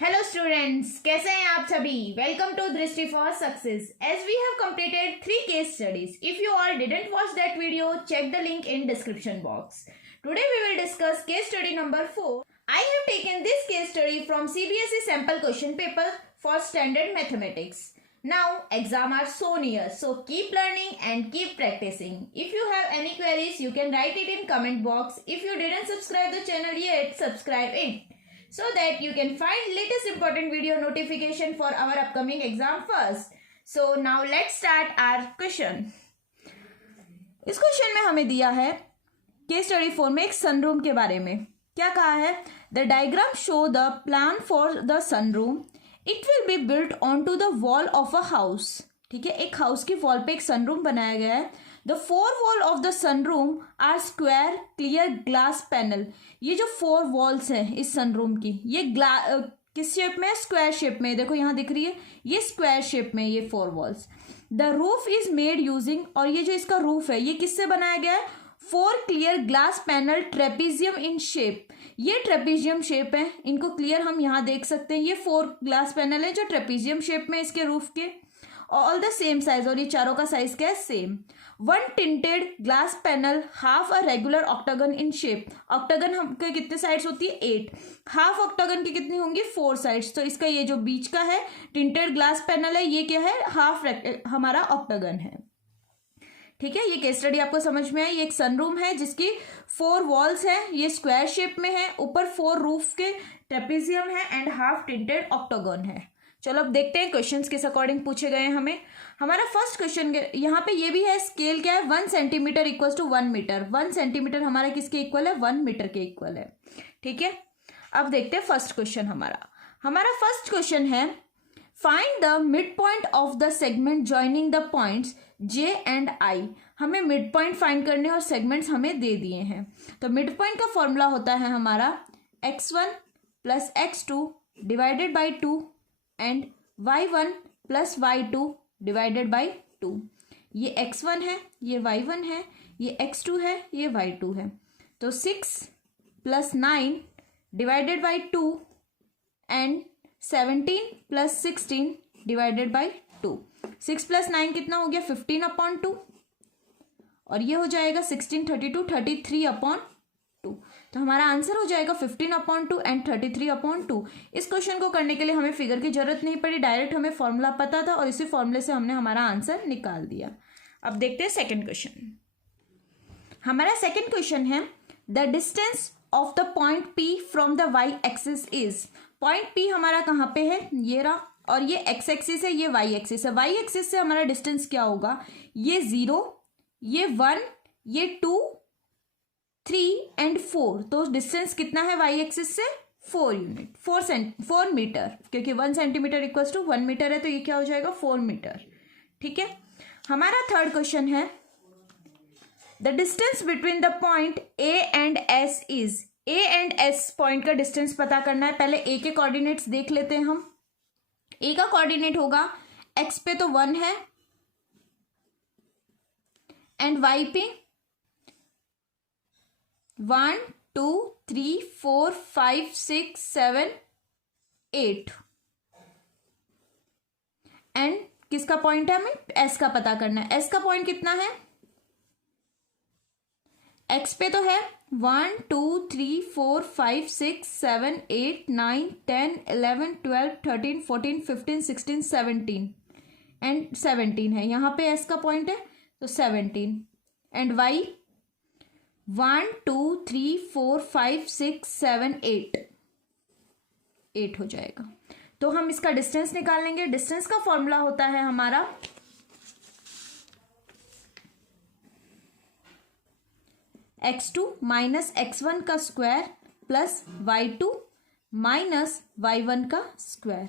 Hello students, कैसे हैं आप सभी। Welcome to Drishti for success. As we have completed 3 case studies, if you all didn't watch that video, check the link in description box. Today we will discuss case study number 4. I have taken this case study from CBSE sample question paper for standard mathematics. Now exam are so near, so keep learning and keep practicing. If you have any queries, you can write it in comment box. If you didn't subscribe the channel yet, subscribe it so that you can find latest important video notification for our upcoming exam first. So now let's start our question. इस question में हमें दिया है case study 4 में एक sunroom के बारे में। क्या कहा है? The diagram show the plan for the sunroom. It will be built onto the wall of a house. ठीक है, एक हाउस की वॉल पे एक सनरूम बनाया गया है। The 4 wall of the sunroom are square clear glass panel. ये जो 4 वॉल्स हैं इस सनरूम की, ये किस शेप में है? स्क्वायर शेप में। देखो यहाँ दिख रही है, ये स्क्वायर शेप में ये 4 walls. The roof is made using, और ये जो इसका रूफ है ये किससे बनाया गया है? 4 clear glass panel trapezium in shape. ये ट्रेपीजियम शेप है, इनको क्लियर हम यहाँ देख सकते हैं। ये 4 ग्लास पैनल है जो ट्रेपीजियम शेप में इसके रूफ के, ऑल द सेम साइज, और ये चारों का साइज क्या है? Same. 1 tinted glass panel half a regular octagon in shape. Octagon हमके कितने साइड्स होती है? 8। हाफ ऑक्टागन की कितनी होंगी? 4 साइड्स। तो इसका ये जो बीच का है टिंटेड ग्लास पैनल है, ये क्या है? हाफ हमारा ऑक्टागन है। ठीक है, ये केस स्टडी आपको समझ में आई। ये एक सनरूम है जिसकी 4 वॉल्स है, ये स्क्वायर शेप में है, ऊपर 4 रूफ के ट्रेपीजियम है एंड हाफ टिंटेड ऑक्टागन है। चलो अब देखते हैं क्वेश्चंस किस अकॉर्डिंग पूछे गए हैं हमें। हमारा फर्स्ट क्वेश्चन यहाँ पे ये भी है, स्केल क्या है? 1 centimetre equal to 1 metre. 1 centimetre हमारा किसके इक्वल है? 1 मीटर के इक्वल है। ठीक है, अब देखते हैं फर्स्ट क्वेश्चन हमारा फर्स्ट क्वेश्चन है, find the mid point of the segment joining the points J and I। हमें मिड पॉइंट फाइंड करने और सेगमेंट्स हमें दे दिए हैं। तो मिड पॉइंट का फॉर्मूला होता है हमारा x1 plus x2 divided by 2 and y1 plus y2 divided by 2। ये x1 है, ये y1 है, ये x2 है, ये y2 है। तो 6 plus 9 divided by 2 and 17 plus 16 divided by 2। 6 plus 9 कितना हो गया? 15/2, और ये हो जाएगा 16 32 33/2। तो हमारा आंसर हो जाएगा 15/2 एंड 33/2। इस क्वेश्चन को करने के लिए हमें फिगर की जरूरत नहीं पड़ी, डायरेक्ट हमें फॉर्मूला पता था और इसी फॉर्मूले से हमने हमारा आंसर निकाल दिया। अब देखते हैं सेकंड क्वेश्चन। हमारा सेकंड क्वेश्चन है, the distance of the point P from the y axis is. Point P हमारा कहाँ पे है? ये रहा, और ये x एक्सिस है, ये y एक्सिस है। y एक्सिस से हमारा डिस्टेंस क्या होगा? ये 0, ये 1, ये 2, 3 एंड 4। तो डिस्टेंस कितना है y एक्सिस से? 4 यूनिट, 4 मीटर, क्योंकि 1 सेंटीमीटर इक्वल्स टू 1 मीटर है, तो ये क्या हो जाएगा? 4 मीटर। ठीक है, हमारा थर्ड क्वेश्चन है, the distance between the point A and S is. A and S point का डिस्टेंस पता करना है। पहले A के कोऑर्डिनेट्स देख लेते हैं हम। A का कोऑर्डिनेट होगा x पे तो 1 है एंड y पे 1 2 3 4 5 6 7 8 एंड किसका पॉइंट है? हमें S का पता करना है। S का पॉइंट कितना है? x पे तो है 1 2 3 4 5 6 7 8 9 10 11 12 13 14 15 16 17 एंड 17 है। यहाँ पे s का पॉइंट है तो 17 एंड y 1 2 3 4 5 6 7 8 हो जाएगा। तो हम इसका डिस्टेंस निकाल लेंगे। डिस्टेंस का फॉर्मूला होता है हमारा x2 माइनस x1 का square plus y2 minus y1 का स्क्वायर।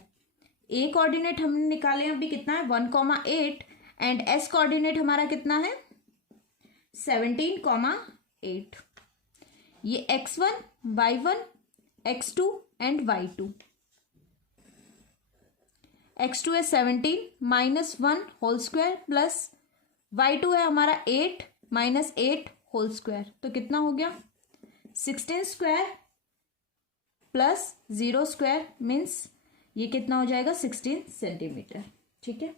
a कोऑर्डिनेट हमने निकाले अभी कितना है? 1,8 एंड s कोऑर्डिनेट हमारा कितना है? 17,8। ये x1 y1 x2 and y2। x2 है 17 minus 1 whole square plus y2 है हमारा 8 माइनस 8 होल स्क्वायर। तो कितना हो गया? 16 स्क्वायर प्लस 0 स्क्वायर मीन्स ये कितना हो जाएगा 16 सेंटीमीटर। ठीक है,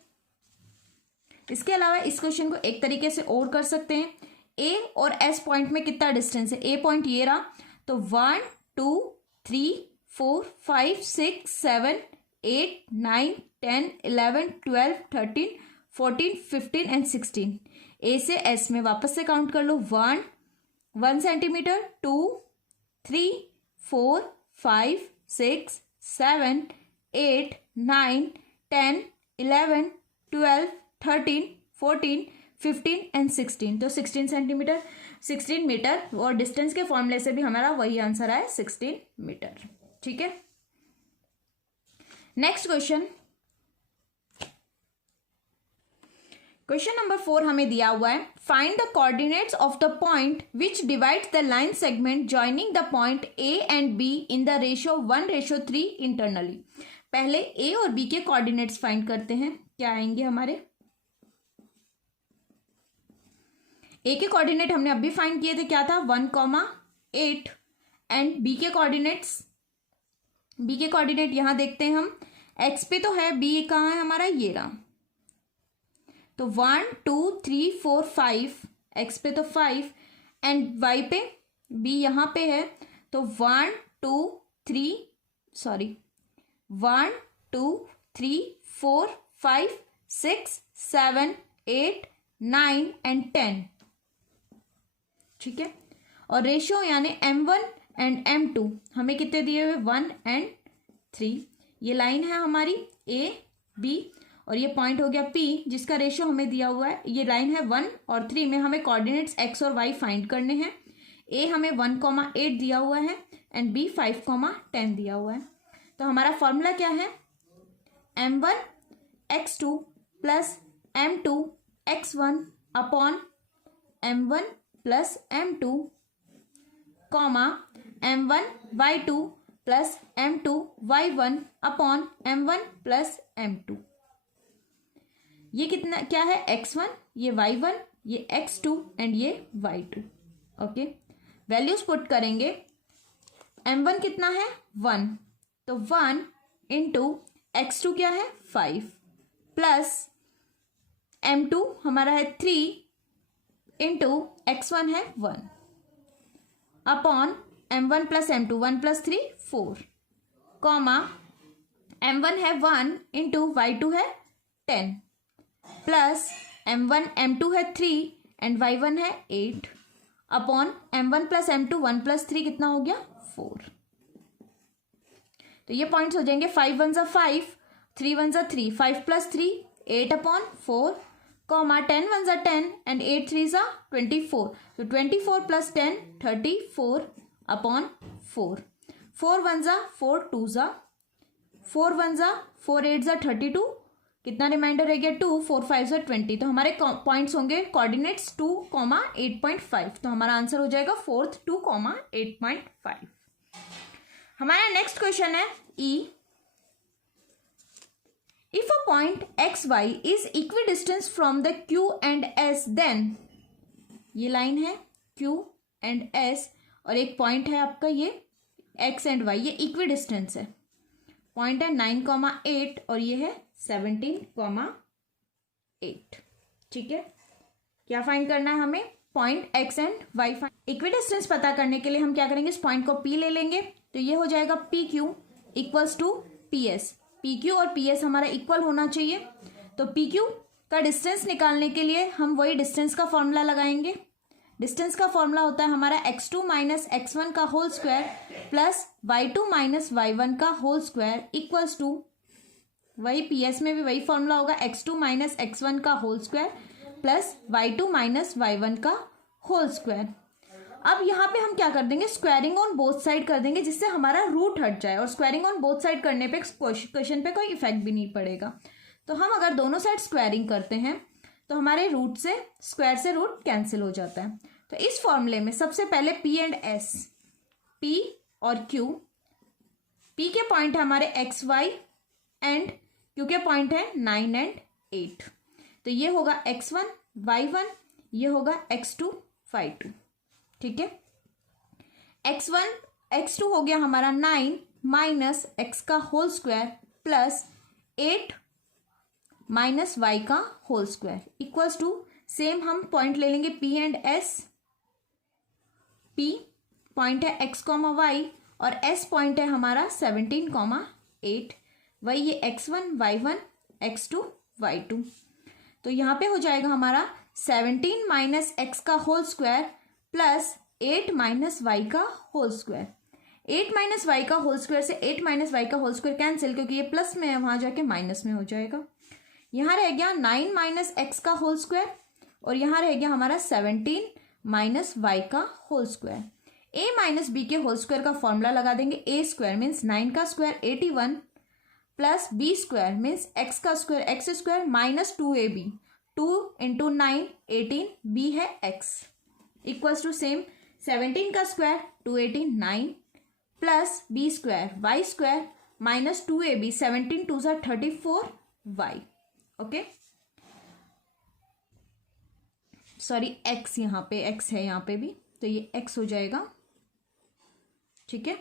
इसके अलावा इस क्वेश्चन को एक तरीके से और कर सकते हैं। ए और एस पॉइंट में कितना डिस्टेंस है, ए पॉइंट ये रहा, तो 1 2 3 4 5 6 7 8 9 10 11 12 13 14 15 एंड 16। ए से एस में वापस से काउंट कर लो, 1 सेंटीमीटर, 2 3 4 5 6 7 8 9 10 11 12 13 14 15 एंड 16। तो 16 सेंटीमीटर 16 मीटर, और डिस्टेंस के फॉर्मूले से भी हमारा वही आंसर आया 16 मीटर। ठीक है, नेक्स्ट क्वेश्चन, क्वेश्चन नंबर 4 हमें दिया हुआ है, find the coordinates of the point which divides the line segment joining the point A and be in the ratio 1:3 internally. पहले ए और बी के कोऑर्डिनेट्स फाइंड करते हैं। क्या आएंगे हमारे, ए के कोऑर्डिनेट हमने अभी फाइंड किए थे, क्या था 1,8, एंड बी के कोऑर्डिनेट यहां देखते हैं हम, एक्स पे तो है, बी कहाँ है हमारा, ये रहा, तो 1 2 3 4 5, एक्स पे तो 5, एंड वाई पे बी यहाँ पे है, तो 1 2 3 4 5 6 7 8 9 एंड 10। ठीक है, और रेशियो यानी M1 एंड M2 हमें कितने दिए हुए, 1 और 3। ये लाइन है हमारी A B, और ये पॉइंट हो गया P जिसका रेशियो हमें दिया हुआ है। ये लाइन है 1 और 3 में हमें कोऑर्डिनेट्स x और y फाइंड करने हैं। A हमें 1,8 दिया हुआ है एंड B 5,10 दिया हुआ है। तो हमारा फॉर्मूला क्या है, M1 x2 plus M2 x1 upon M1 plus M2 comma M1 y2 plus M2 y1 upon M1 plus M2। ये कितना क्या है, x1, ये y1, ये x2 एंड ये y2। ओके, वैल्यूज पुट करेंगे, m1 कितना है 1, तो 1 इंटू x2 क्या है 5, प्लस m2 हमारा है 3 इंटू x1 है 1 upon m1 plus m2, 1 plus 3 4, comma m1 है 1 इंटू y2 है 10, प्लस m1 m2 है 3 एंड y1 है 8 upon m1 plus m2, 1 plus 3 कितना हो गया 4। तो ये पॉइंट्स हो जाएंगे, 5 1 ज़ा 5, 3 1 ज़ा 3, 5 प्लस 3 8 अपॉन 4, कॉमा 10 1 ज़ा 10 एंड 8 3 ज़ा 24। तो 24 प्लस 10 34 अपॉन 4, 4 1 ज़ा 4 2 ज़ा 4 1 ज़ा 4 8 ज़ा 32, कितना रिमाइंडर रह गया 2, 4 5 ज़ा 20। तो हमारे पॉइंट्स होंगे कोऑर्डिनेट्स 2, 8.5। तो हमारा आंसर हो जाएगा 4th 2, 8.5। हमारा नेक्स्ट क्वेश्चन है E, if a point x y is equidistant from the Q and S, then ये लाइन है क्यू एंड एस और एक पॉइंट है आपका ये एक्स एंड वाई, ये इक्वी डिस्टेंस है। पॉइंट है 9,8 और ये है 17,8। ठीक है, क्या फाइंड करना है हमें, point X and Y find. Equidistance पता करने के लिए हम क्या करेंगे, इस पॉइंट को पी ले लेंगे, तो ये हो जाएगा P Q equals to P S. P Q और पी एस हमारा इक्वल होना चाहिए। तो पी क्यू का डिस्टेंस निकालने के लिए हम वही डिस्टेंस का फॉर्मूला लगाएंगे। डिस्टेंस का फॉर्मूला होता है हमारा x2 माइनस x1 का whole square plus y2 minus y1 का होल स्क्वायर इक्वल्स टू, वही पीएस में भी वही फॉर्मूला होगा, x2 माइनस x1 का whole square plus y2 minus y1 का होल स्क्वायर। अब यहाँ पे हम क्या कर देंगे, स्क्वायरिंग ऑन बोथ साइड कर देंगे जिससे हमारा रूट हट जाए, और स्क्वायरिंग ऑन बोथ साइड करने पे क्वेश्चन पे कोई इफेक्ट भी नहीं पड़ेगा। तो हम अगर दोनों साइड स्क्वायरिंग करते हैं तो हमारे रूट से स्क्वायर से रूट कैंसिल हो जाता है। तो इस फॉर्मूले में सबसे पहले पी एंड एस, पी और क्यू, पी के पॉइंट है हमारे एक्स वाई एंड क्यू के पॉइंट है 9 एंड 8। तो ये होगा x1 y1, ये होगा x2 y2। ठीक है, x1 x2 हो गया हमारा 9 माइनस x का whole square plus 8 minus Y का whole square equals to, same हम पॉइंट ले लेंगे P and S. P point है एक्स कॉमा वाई और एस पॉइंट है हमारा 17,8। वही ये x1 y1 x2 y2। तो यहाँ पे हो जाएगा हमारा 17 माइनस एक्स का whole square plus 8 minus Y का होल स्क्वायर। 8 माइनस वाई का होल स्क्वायर से 8 माइनस वाई का होल स्क्वायर कैंसिल, क्योंकि ये प्लस में है, वहां जाके माइनस में हो जाएगा। यहाँ रह गया 9 माइनस एक्स का होल स्क्वायर और यहाँ रह गया हमारा 17 माइनस वाई का whole square. a minus b के होल स्क्वायर का फॉर्मूला लगा देंगे। a स्क्वायर मीन्स 9 का square 81 plus b square means x का square x square minus 2ab, 2 into 9 18, b है x इक्वल्स टू सेम 17 का square 218 9 plus b square y square minus 2ab, 17 2 34 y। Okay sorry x, यहाँ पे x है यहाँ पे भी, तो ये x हो जाएगा। ठीक है,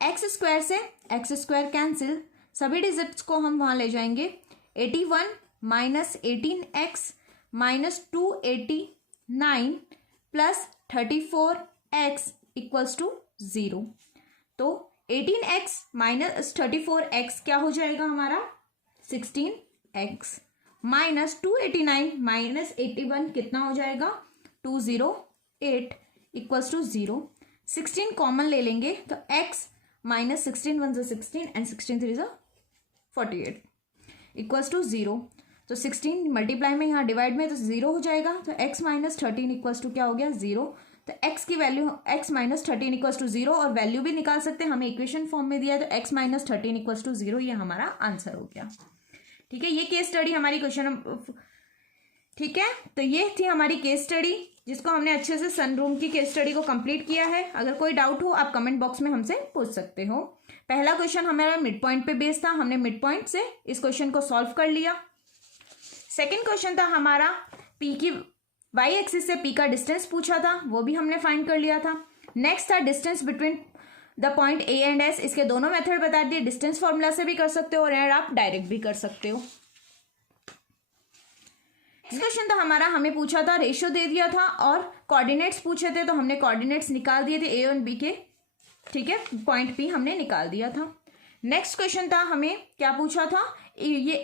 एक्स स्क्वायर से एक्स स्क्वायर कैंसिल, सभी डिजिट्स को हम वहां ले जाएंगे। 81 minus 18x minus 289 plus 34x equals to 0। तो 18x माइनस 34x क्या हो जाएगा हमारा 16x माइनस 289 माइनस 81 कितना हो जाएगा 208 इक्वल्स टू 0। 16 कॉमन ले लेंगे तो x minus 16 1 16 and 16 3 48 equals to 0। तो 16 मल्टीप्लाई में यहाँ डिवाइड में तो 0 हो जाएगा, तो x माइनस 13 इक्वल्स टू क्या हो गया 0। तो x की value x minus 13 equals to 0 और वैल्यू भी निकाल सकते हैं, हमें इक्वेशन फॉर्म में दिया है तो x माइनस 13 इक्वल्स टू 0, ये हमारा आंसर हो गया। ठीक है, ये केस स्टडी हमारी क्वेश्चन, ठीक है, तो ये थी हमारी केस स्टडी जिसको हमने अच्छे से सनरूम की केस स्टडी को कंप्लीट किया है। अगर कोई डाउट हो आप कमेंट बॉक्स में हमसे पूछ सकते हो। पहला क्वेश्चन हमारा मिड पॉइंट पे बेस्ड था, हमने मिड पॉइंट से इस क्वेश्चन को सॉल्व कर लिया। सेकंड क्वेश्चन था हमारा पी की वाई एक्सिस से पी का डिस्टेंस पूछा था, वो भी हमने फाइंड कर लिया था। नेक्स्ट था distance between the point A and S, इसके दोनों मेथड बता दिए, डिस्टेंस फॉर्मूला से भी कर सकते हो और आप डायरेक्ट भी कर सकते हो। नेक्स्ट क्वेश्चन था हमारा, हमें पूछा था रेशियो दे दिया था और कोऑर्डिनेट्स पूछे थे, तो हमने कोऑर्डिनेट्स निकाल दिए थे ए और बी के। ठीक है, पॉइंट पी हमने निकाल दिया था। नेक्स्ट क्वेश्चन था, हमें क्या पूछा था, ये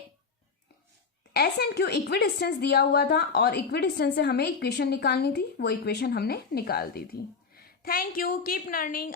S and Q equi distance दिया हुआ था और इक्वी डिस्टेंस से हमें इक्वेशन निकालनी थी, वो इक्वेशन हमने निकाल दी थी। Thank you, keep learning.